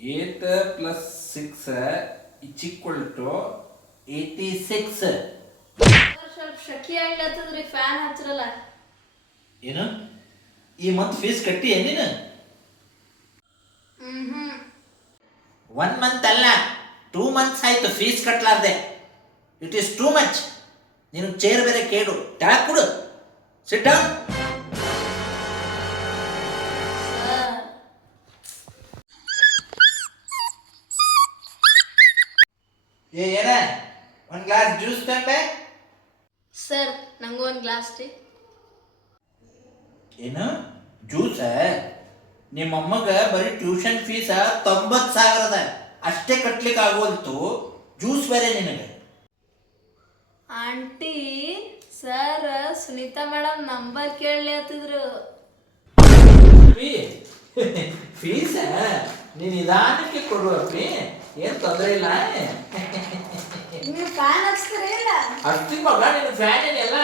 8 plus 6 is equal to 86. ಸ್ವಲ್ಪ ಶಕಿ ಆಗ್ಲತ್ತದ್ರಿ fan ಹಚ್ರಲ್ಲ. ಏನು ಈ ಮಂತ್ ಫೀಸ್ ಕಟ್ಟಿ ನೀನು? 1 month ಅಲ್ಲ 2 months ಆಯ್ತು ಫೀಸ್ ಕಟ್ಟಲಾರ್ದೆ. It is too much. ನೀನು ಚೇರ್ ಬೇರೆ ಕೇಳು, ಟ್ಯಾಕ್ ಕೊಡು, ಸಿಟ್ ಡೌನ್. ಏನ ಒಂದು ಗ್ಲಾಸ್ ಜ್ಯೂಸ್ ತಂದೆ? ಸರ್ ನಂಗೂ ಒಂದು ಗ್ಲಾಸ್ ರೀ. ಏನು ಜ್ಯೂಸ? ನಿಮ್ಮ ಅಮ್ಮಗ ಬರೀ ಟ್ಯೂಷನ್ ಫೀಸ 90,000 ಅಷ್ಟೇ ಕಟ್ಲಿಕ್ಕೆ ಆಗೋಲ್ತು, ಜ್ಯೂಸ್ ಬೇರೆ ನಿನಗೆ? Aunty sir Sunita madam number ಕೇಳಲಿ ಹತ್ತಿದ್ರು. ಫೀಸ ನೀನು ನಿಧಾನಕ್ಕೆ ಕೊಡು ಅಪ್ಪಿ, ಏನು ತೊಂದರೆ ಇಲ್ಲ. ನೀವು ಫ್ಯಾನ್ ಹಚ್ತೀರಿ ಇಲ್ಲ? ಹಚ್ತೀನಿ ಮಗ, ನೀನು ಫ್ಯಾನ್ ಏನೆಲ್ಲ